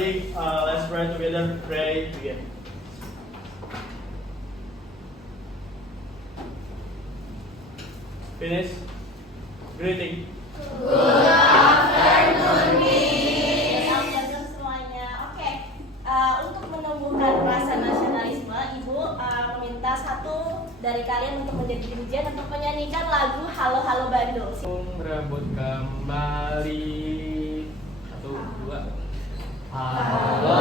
Ready? Let's pray together. Pray begin. Finish. Greeting. Good afternoon, Miss. Good afternoon semuanya. Oke, untuk menumbuhkan rasa nasionalisme, Ibu meminta satu dari kalian untuk menjadi dirijen untuk menyanyikan lagu Halo Halo Bandung. Merebut kembali. 1, 2. Halo.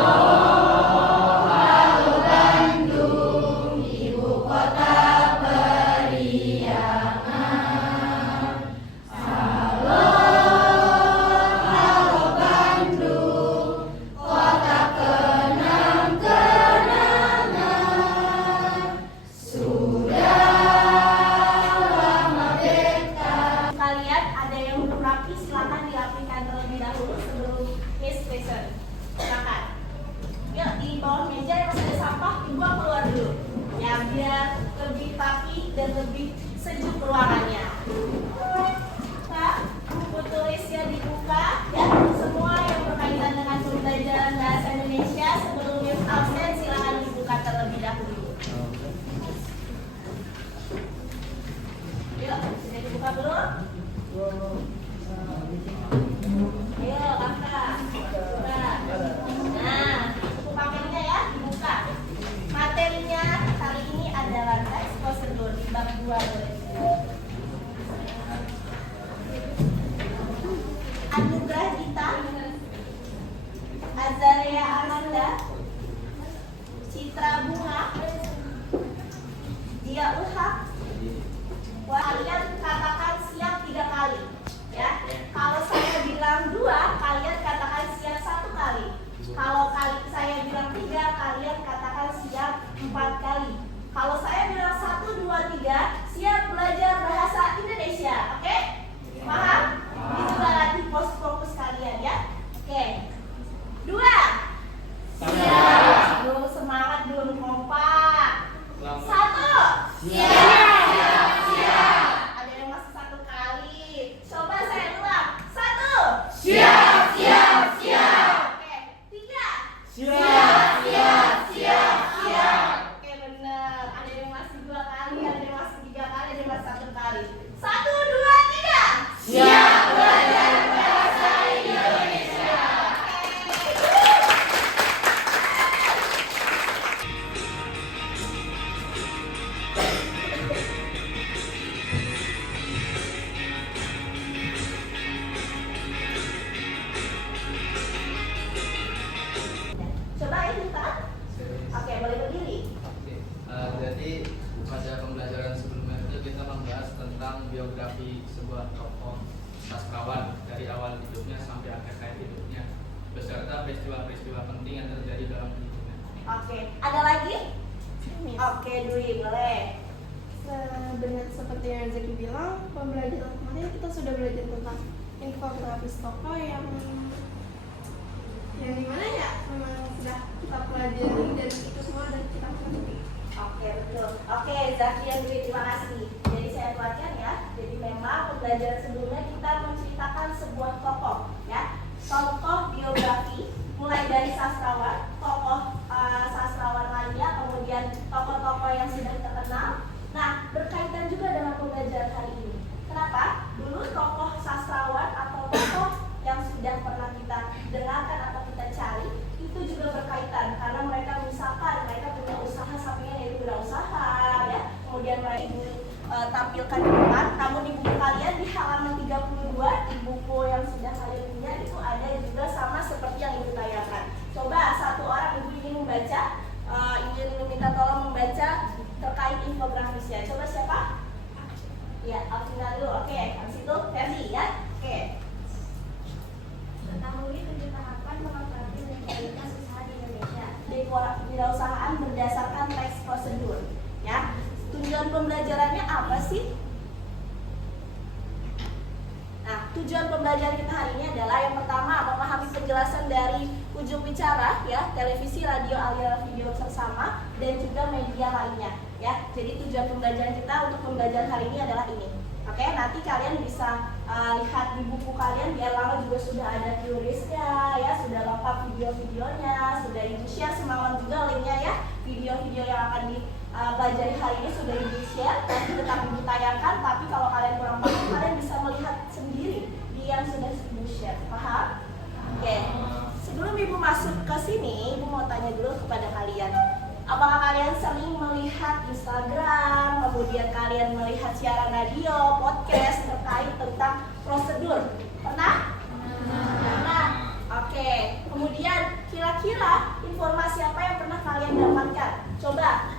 Silakan dirapikan terlebih dahulu sebelum Miss Listen. Silakan. Yuk, di bawah meja yang masih ada sampah dibuang keluar dulu. Ya, biar lebih rapi dan lebih sejuk ruangannya. Nah, buku tulisnya dibuka ya. Semua yang berkaitan dengan pembelajaran bahasa Indonesia sebelum Miss absen silakan dibuka terlebih dahulu. Yuk, sudah dibuka belum? Ayo kakak, buka. Nah, buku papernya ya, dibuka. Materinya kali ini adalah teks prosedur di bab 2 boleh. Anugerah Dita, Azaria Amanda, Citra Bunga, Dia Ulhak. Kalian katakan siap 3 kali. Ya, kalau saya bilang 2, kalian katakan siap 1 kali. Kalau saya bilang 3, kalian katakan siap 4 kali. Kalau saya bilang 1, 2, 3, siap belajar bahasa Indonesia. Oke? Paham? Ini juga latih fokus kalian ya. Oke. 2. Siap. Belum semangat, belum kompak. 1. Siap. Jadi pada pembelajaran sebelumnya itu kita membahas tentang biografi sebuah tokoh sastrawan dari awal hidupnya sampai akhir hayat hidupnya beserta peristiwa-peristiwa penting yang terjadi dalam hidupnya. Oke, ada lagi? Oke, Dwi, boleh. Seperti yang Zaki bilang, pembelajaran kemarin kita sudah belajar tentang infografis tokoh yang dimana ya memang sudah kita pelajari dan itu semua ada kita pelajari. Oke, betul. Oke, Zaki dan Dwi, terima kasih. Jadi saya keluarkan ya. Jadi memang pembelajaran sebelumnya kita menceritakan sebuah tokoh ya. Tokoh biografi mulai dari sastrawan, tokoh sastrawan lainnya, kemudian tokoh-tokoh yang sudah terkenal. Nah, berkaitan juga dengan pembelajaran hari ini. Kenapa? Dulu tokoh sastrawan atau tokoh yang sudah pernah kita dengarkan atau kita cari itu juga berkaitan karena mereka misalkan mereka punya usaha sampingan yaitu wirausaha ya. Kemudian mereka tampilkan di depan. Namun di buku kalian di halaman 32 di buku yang sudah kalian punya itu ada juga sama seperti yang Ibu tanyakan. Coba satu orang Ibu ingin membaca, ingin meminta tolong membaca terkait infografisnya. Coba siapa? Ya, Alvina dulu. Oke, habis itu Ferdi ya. Oke. Ketahui 7 tahapan mengoperasi legalitas usaha di Indonesia. Kewirausahaan berdasarkan teks prosedur. Ya, tujuan pembelajarannya apa sih? Nah, tujuan pembelajaran kita hari ini adalah yang pertama memahami penjelasan dari ujung bicara, ya, televisi, radio, aliran video bersama, dan juga media lainnya. Ya, jadi tujuan pembelajaran kita untuk pembelajaran hari ini adalah ini. Oke, nanti kalian bisa lihat di buku kalian di Erlangga juga sudah ada QRIS-nya ya, sudah lengkap video-videonya, sudah Ibu share semalam juga linknya ya. Video-video yang akan dipelajari hari ini sudah Ibu share, nanti tetap Ibu tayangkan, tapi kalau kalian kurang paham kalian bisa melihat sendiri di yang sudah Ibu share. Paham? Oke. Sebelum Ibu masuk ke sini, Ibu mau tanya dulu kepada kalian. Apakah kalian sering melihat Instagram, kemudian kalian melihat siaran radio, podcast terkait tentang prosedur? Pernah? Pernah. Oke. Kemudian kira-kira informasi apa yang pernah kalian dapatkan? Coba,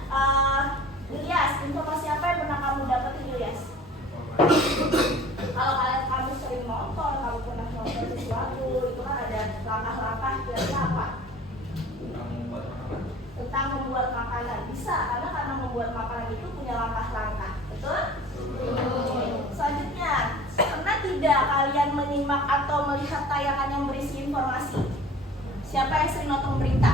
Ilyas, informasi apa yang pernah kamu dapetin, Ilyas? Kalau kamu sering nonton, kamu pernah nonton sesuatu, itu kan ada langkah-langkah kira-kira apa? Tentang membuat makanan. Bisa, karena membuat makanan itu punya langkah-langkah. Betul? Selanjutnya, pernah tidak kalian menyimak atau melihat tayangan yang berisi informasi? Siapa yang sering nonton berita?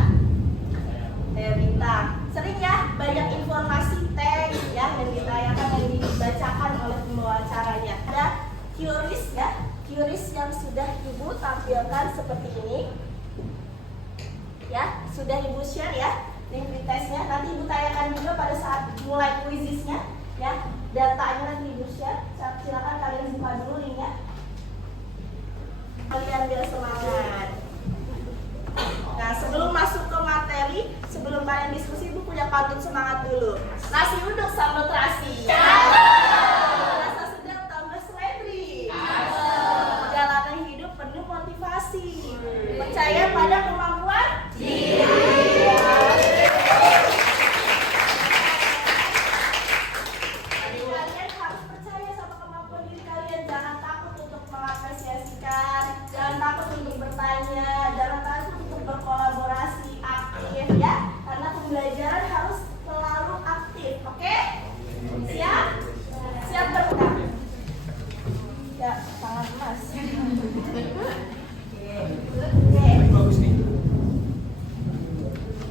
Berita. Sering ya, banyak informasi teks ya yang ditayangkan, yang dibacakan oleh pembawa acaranya. Ada QRIS ya, QRIS yang sudah Ibu tampilkan seperti ini. Ya, sudah Ibu share ya link pretestnya. Nanti Ibu tayangkan juga pada saat mulai kuisisnya ya. Datanya nanti Ibu share. Silakan kalian buka dulu linknya. Kalian biar semangat. Nah, sebelum masuk ke materi, sebelum kalian diskusi, Ibu punya pantun semangat dulu. Nasi uduk sambal terasi. Rasa sedap tambah seledri. Jalanan hidup penuh motivasi. Percaya pada kemampuan diri. Kalian harus percaya sama kemampuan diri kalian. Jangan takut untuk mengapresiasikan, jangan takut untuk bertanya, jangan takut untuk berkolaborasi aktif ya. Karena pembelajaran harus selalu aktif, oke? Siap? Siap bergerak? Ya, tangan emas. Oke. Bagus nih.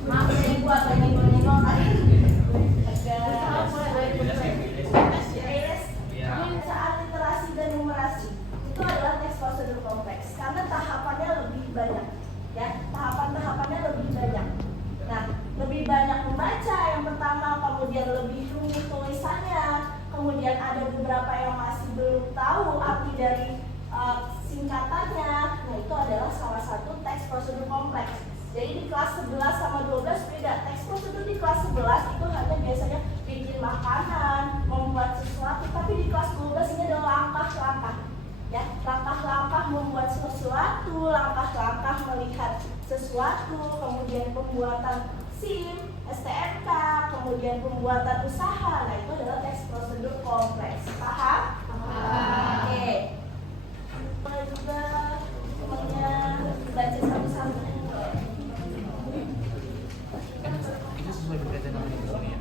Maaf ya Ibu agak nyenggol-nyenggol tadi. Saat literasi dan numerasi itu adalah teks prosedur kompleks karena tahapannya lebih banyak ya, tahapannya lebih banyak. Nah, lebih banyak membaca yang pertama, kemudian lebih rumit tulisannya, kemudian ada beberapa yang masih belum tahu arti dari singkatannya. Nah, itu adalah salah satu teks prosedur kompleks. Jadi di kelas 11 sama 12 beda. Teks prosedur di kelas 11 itu hanya biasanya bikin makanan, membuat sesuatu, tapi di kelas 12 ini adalah langkah-langkah. Ya, langkah-langkah membuat sesuatu, langkah-langkah melihat sesuatu, kemudian pembuatan SIM, STNK, kemudian pembuatan usaha. Nah, itu adalah teks prosedur kompleks. Paham? Paham. Oke. Juga temannya baca satu-satu. Itu sesuai berkaitan dengan ini ya.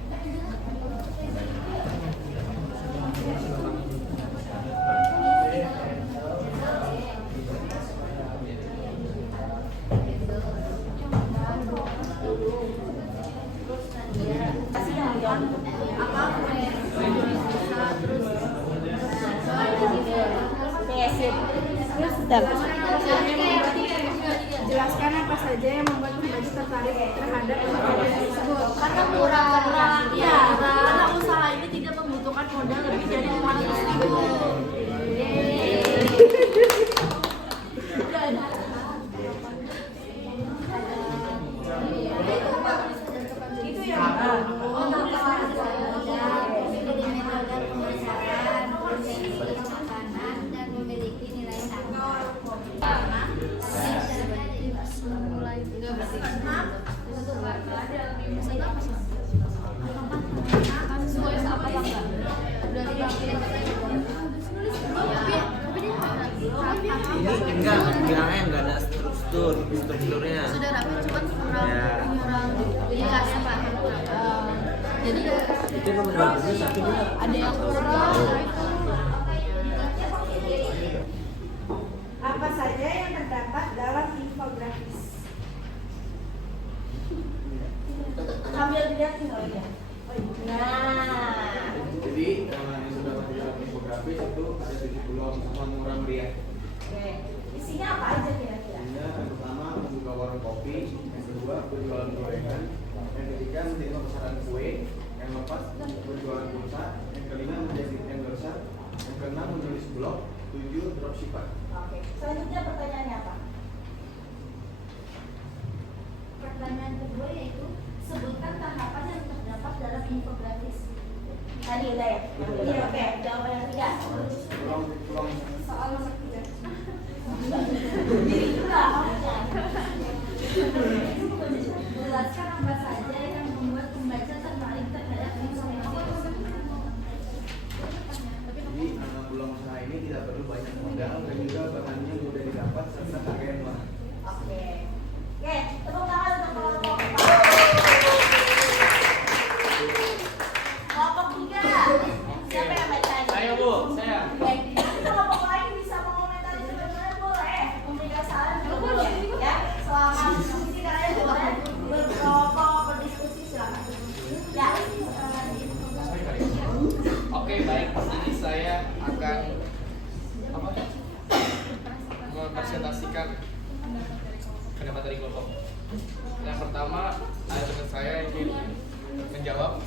Jelaskan apa saja yang membuat pembaca tertarik terhadap pekerjaan tersebut. Karena murah, ya, karena usaha ini tidak membutuhkan modal lebih dari 500.000. Itu ya. Dan memiliki nilai tambah. Ini enggak, bilangnya enggak ada strukturnya. Sudah rapi, cuma kurang jelas ya Pak. Jadi Itu nomor satu ada yang kurang. Apa saja yang terdapat dalam infografis? Sambil dilihatin oh ya. Nah, Jadi yang sudah melakukan infografis itu usaha murah meriah. Oke, isinya apa aja kira-kira? Yang pertama membuka warung kopi, yang kedua berjualan gorengan, yang ketiga menjadi pemasaran kue, yang keempat berjualan pulsa, yang kelima menjadi endorser, yang keenam menulis blog, 7 dropshipper. Oke, selanjutnya pertanyaannya apa? Pertanyaan kedua yaitu sebutkan tahapan yang terdapat dalam infografis. Tadi udah ya? Iya, oke. Jawaban yang ketiga. Pulang. Soal nomor 3. Jadi juga maksudnya. Jelaskan apa saja yang membuat pembaca tertarik terhadap informasi. Jadi peluang usaha ini tidak perlu banyak modal dan juga bahannya mudah didapat serta harga yang murah. Oke. Oke, tepuk tangan untuk kelompok kelompok 3. Siapa yang baca? Saya, Bu, saya. Oke, nanti kelompok lain bisa mengomentari sebenarnya boleh. Memberikan saran juga boleh. Ya, selama diskusi kalian boleh berkelompok berdiskusi silakan. Ya. Oke, baik. Ini saya akan mempresentasikan pendapat dari kelompok. Yang pertama, teman saya ingin menjawab.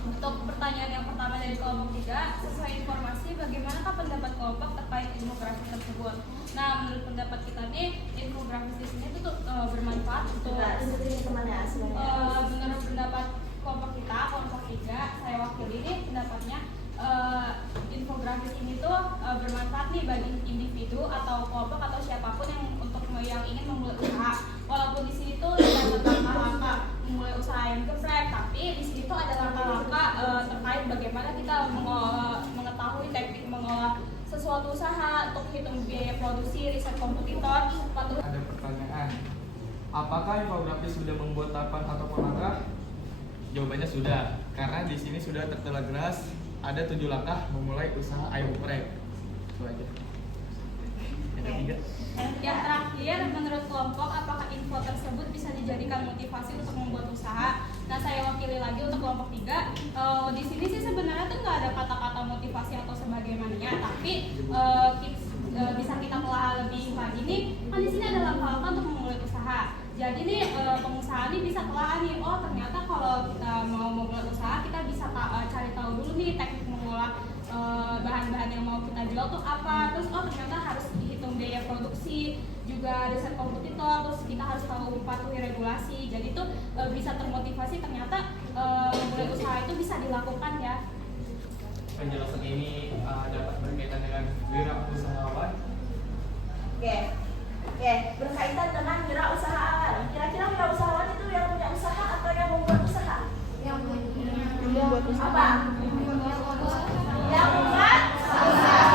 Untuk pertanyaan yang pertama dari kelompok 3, sesuai informasi, bagaimanakah pendapat kelompok terkait infografis tersebut? Nah, menurut pendapat kita nih, infografis di sini itu bermanfaat untuk Kemana sebenarnya? menurut pendapat kelompok kita, kelompok 3, saya wakili ini pendapatnya infografis ini tuh bermanfaat nih bagi individu atau kelompok atau siapapun yang ingin memulai usaha. Walaupun di sini tuh tidak tentang langkah memulai usaha yang geprek, tapi di sini tuh ada langkah-langkah terkait bagaimana kita mengetahui teknik mengolah sesuatu usaha, untuk hitung biaya produksi, riset kompetitor. Ada pertanyaan. Apakah infografis sudah membuat tahapan ataupun langkah? Jawabannya sudah, karena di sini sudah tertera jelas ada 7 langkah memulai usaha ayam geprek. Itu aja. Yang ketiga. Yang terakhir, menurut kelompok, apakah info tersebut bisa dijadikan motivasi untuk membuat usaha? Nah, saya wakili lagi untuk kelompok 3. Di sini sih sebenarnya tuh nggak ada kata-kata motivasi atau sebagaimananya, tapi bisa kita telah lebih lagi nih. Kan di sini ada langkah-langkah untuk memulai usaha. Jadi nih pengusaha nih bisa telah nih, oh ternyata kalau kita mau memulai usaha kita bisa cari tahu dulu nih teknik mengolah bahan-bahan yang mau kita jual tuh apa, terus oh ternyata harus dihitung biaya produksi, juga riset kompetitor, terus kita harus tahu patuhi regulasi. Jadi tuh bisa termotivasi ternyata memulai usaha itu bisa dilakukan ya. Penjelasan ini dapat berkaitan dengan wirausahawan. Oke, berkaitan dengan wirausahawan. Kira-kira wirausahawan itu yang punya usaha atau yang membuat usaha? Yang membuat usaha. Apa? Yang membuat usaha.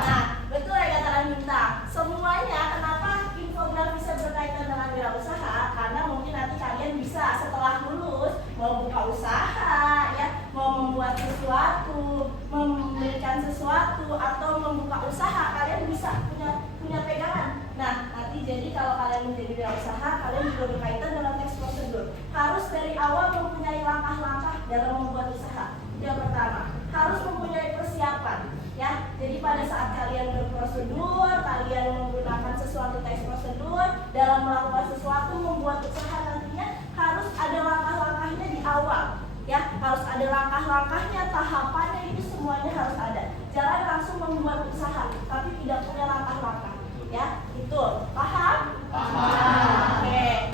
Nah, betul ya kata Minta. Semuanya kenapa infografisnya berkaitan dengan wirausaha? Karena mungkin nanti kalian bisa setelah lulus mau buka usaha, ya, mau membuat sesuatu, memberikan sesuatu atau membuka usaha, kalian bisa punya pegangan. Nah, nanti jadi kalau kalian menjadi wirausaha, kalian juga berkaitan dengan teks prosedur. Harus dari awal mempunyai langkah-langkah dalam membuat usaha. Yang pertama, harus mempunyai persiapan, ya. Jadi pada saat kalian berprosedur, kalian menggunakan sesuatu teks prosedur dalam melakukan sesuatu membuat usaha, nantinya harus ada langkah-langkahnya di awal, ya. Harus ada langkah-langkahnya, tahapannya, itu semuanya harus ada. Jangan langsung membuat usaha tapi tidak punya langkah-langkah, ya. Itu paham? Paham. Oke.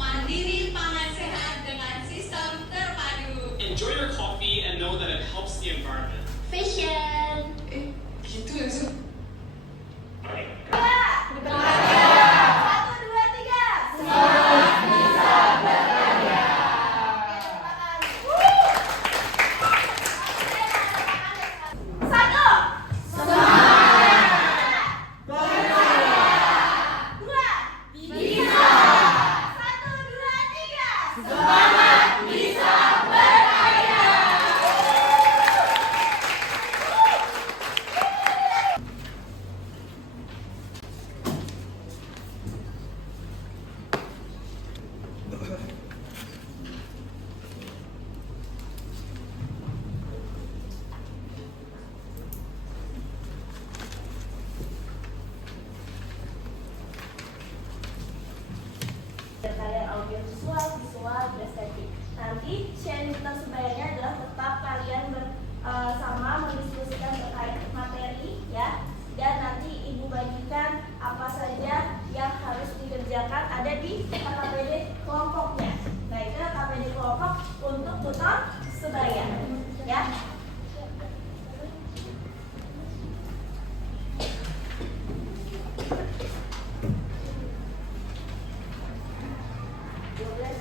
Mandiri pangan sehat dengan sistem terpadu. Enjoy your coffee and know that it helps the environment. Fashion. Gitu ya, Su? nanti sharing tersebayanya adalah tetap kalian bersama mendiskusikan terkait materi ya, dan nanti ibu bagikan apa saja yang harus dikerjakan ada di KKPD kelompoknya. Nah itu KKPD kelompok untuk tutor sebaya ya.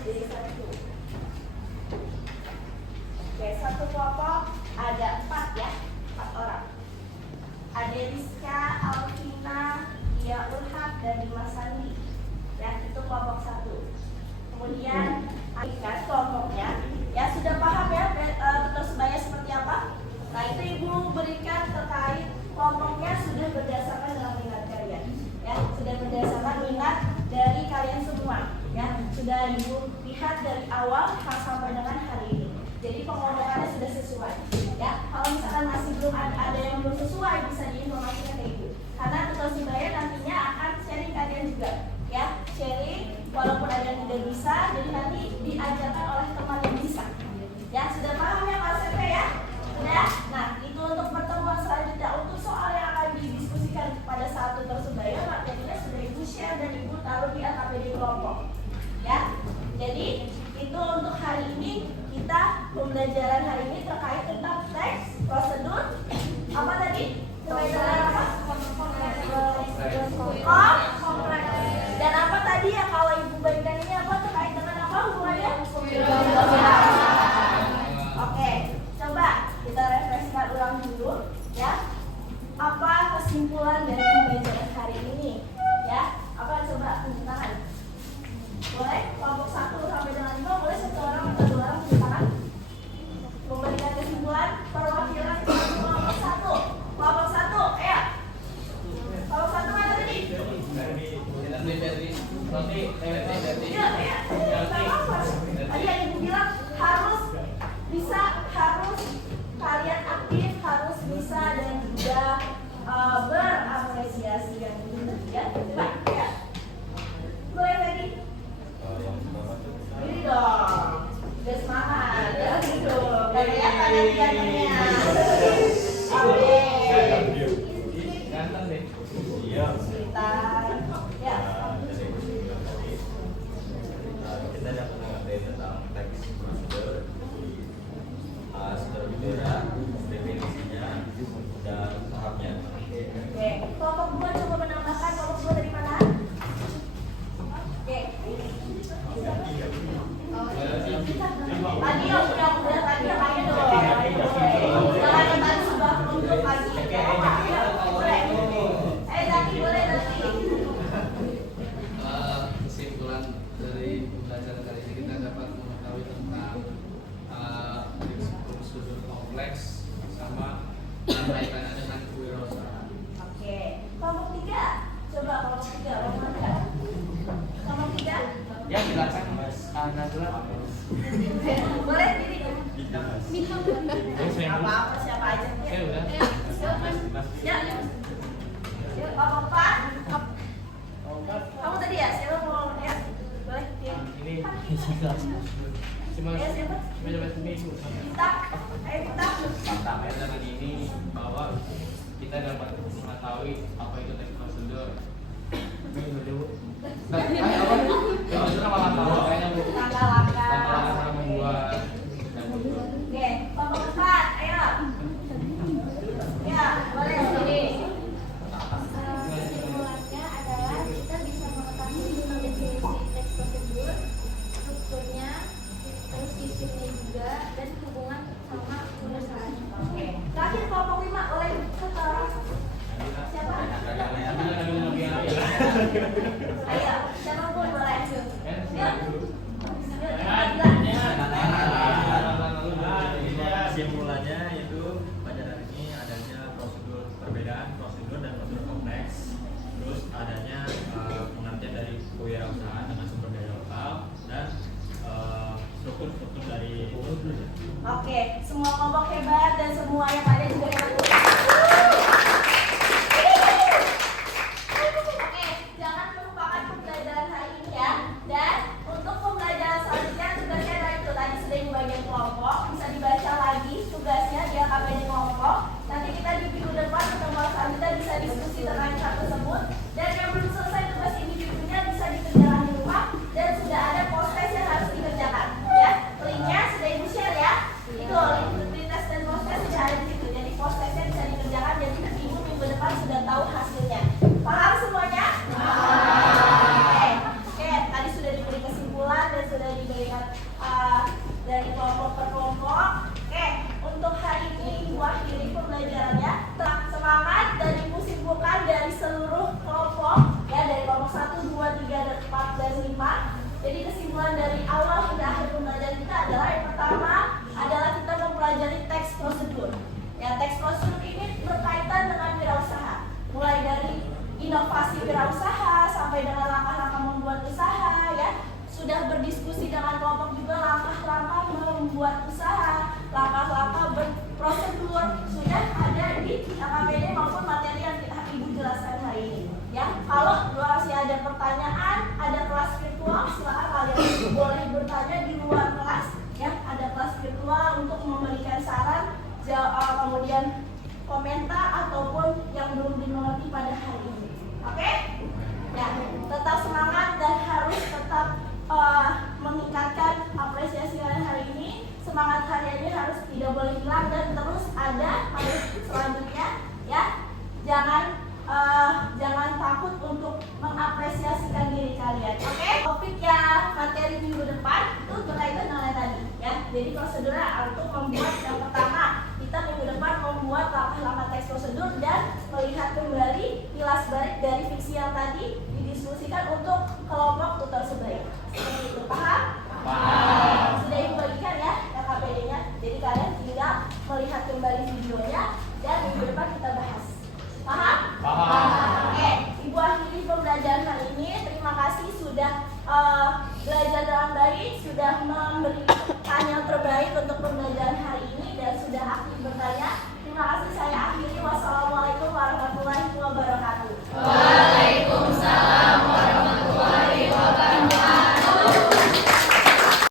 Jadi satu. Oke, satu kelompok ada 4 ya, 4 orang. Ada Rizka, Alvina, Dia Urhat, dan Dimas Sandi. Ya, itu kelompok 1. Kemudian Aikan kelompoknya, ya sudah paham ya tutor sebaya seperti apa? Nah itu ibu berikan terkait kelompoknya sudah berdasarkan dengan minat kalian. Ya, sudah berdasarkan minat dari kalian semua. Ya, sudah ibu lihat dari awal sampai dengan hari ini. Jadi pengomongkannya sudah sesuai. Ya, kalau misalkan masih belum ada yang belum sesuai bisa diinformasikan ke ibu. Karena tutor sebaya nantinya akan sharing kalian juga. Ya, sharing walaupun ada yang tidak bisa, jadi nanti diajarkan oleh teman yang bisa. Ya, sudah paham ya Pak SMP ya? Sudah? Nah, itu untuk pertemuan selanjutnya. Untuk soal yang akan didiskusikan pada saat tutor sebaya, materinya sudah ibu share dan ibu taruh di KKPD kelompok. Ya, jadi itu untuk hari ini kita pembelajaran hari ini terkait tentang teks, prosedur, apa tadi? Pembelajaran apa? Kompleks. Dan apa tadi ya kalau ibu bagikan ini apa terkait dengan apa hubungannya? Oke, coba kita refreshkan ulang dulu ya. Apa kesimpulan dari pembelajaran hari ini? Ya, apa coba tunjuk tangan. Boleh kelompok 1 sampai dengan 5 boleh 1 orang atau 2 orang tunjuk tangan. Memberikan kesimpulan perwakilan kelompok 1. Kelompok 1, ayo. Kelompok 1 mana tadi? Tadi yang ibu bilang harus bisa, harus kalian aktif, harus bisa dan juga berapresiasi yang itu ya. Coba ya. Boleh tadi? Ini dong. Udah semangat. Ya gitu. Gak kelihatan ya gantengnya. Oke. Ganteng deh. Sebentar. Ya. Kita dapat mengerti tentang teks prosedur, strukturnya, definisinya, dan tahapnya. Oke, kelompok 2 coba menambahkan. Kelompok 2 dari mana? Oke. Tadi yang udah tadi yang ayo dong. Jangan yang tadi sudah menunjuk lagi. Boleh. Zaki boleh Zaki. Kesimpulan dari pembelajaran kali ini kita dapat mengetahui tentang prosedur kompleks sama kaitannya dengan kewirausahaan. Oke, kelompok 3. Coba kelompok 3, kelompok 3. Kelompok 3. Ya, silakan Mas Najla. Boleh diri. Saya Apa-apa siapa aja. Saya udah. Ya. Yuk, kelompok 4. Kamu tadi ya, siapa mau ya? Boleh. Ini cuma Ya, siapa? coba sini Bu. Kita. Ayo kita. Pertama dengan ini bahwa kita dapat mengetahui apa itu teks prosedur. Nah, apa? Prosedur apa langkah kayaknya Bu? Langkah-langkah. Langkah-langkah membuat. Oke, kelompok 4. Ayo. Ya, boleh sini. Kesimpulannya adalah kita bisa mengetahui tentang definisi teks prosedur, strukturnya, terus isinya juga, dan hubungan sama perusahaan. Oke. Terakhir kelompok 5 oleh siapa? Ayo, siapa pun boleh. Yuk. Kesimpulannya itu pelajaran ini adanya prosedur perbedaan prosedur dan prosedur kompleks, terus adanya pengertian dari kewirausahaan dengan sumber daya lokal dan struktur dari. Oke, semua kelompok hebat dan semua yang ada juga hebat. Oke, jangan melupakan pembelajaran hari ini ya. Dan untuk pembelajaran selanjutnya tugasnya adalah itu tadi sudah ibu bagikan membuat usaha, langkah-langkah prosedur sudah ada di KKPD maupun materi yang Ibu jelaskan hari ini. Ya, kalau masih ada pertanyaan, ada kelas virtual, silakan kalian boleh bertanya di luar kelas. Ya, ada kelas virtual untuk memberikan saran, kemudian komentar ataupun yang belum dimengerti pada hari ini. Oke? Ya, tetap semangat dan harus tetap meningkatkan apresiasi kalian hari ini. Semangat hariannya harus tidak boleh hilang dan terus ada hari selanjutnya. Ya, jangan takut untuk mengapresiasikan diri kalian. Oke? Topik ya materi minggu depan itu berkaitan dengan tadi. Ya, jadi prosedurnya untuk membuat yang pertama kita minggu depan membuat langkah-langkah teks prosedur dan melihat kembali kilas balik dari fiksi yang tadi didiskusikan untuk kelompok tutor sebaya. Seperti itu.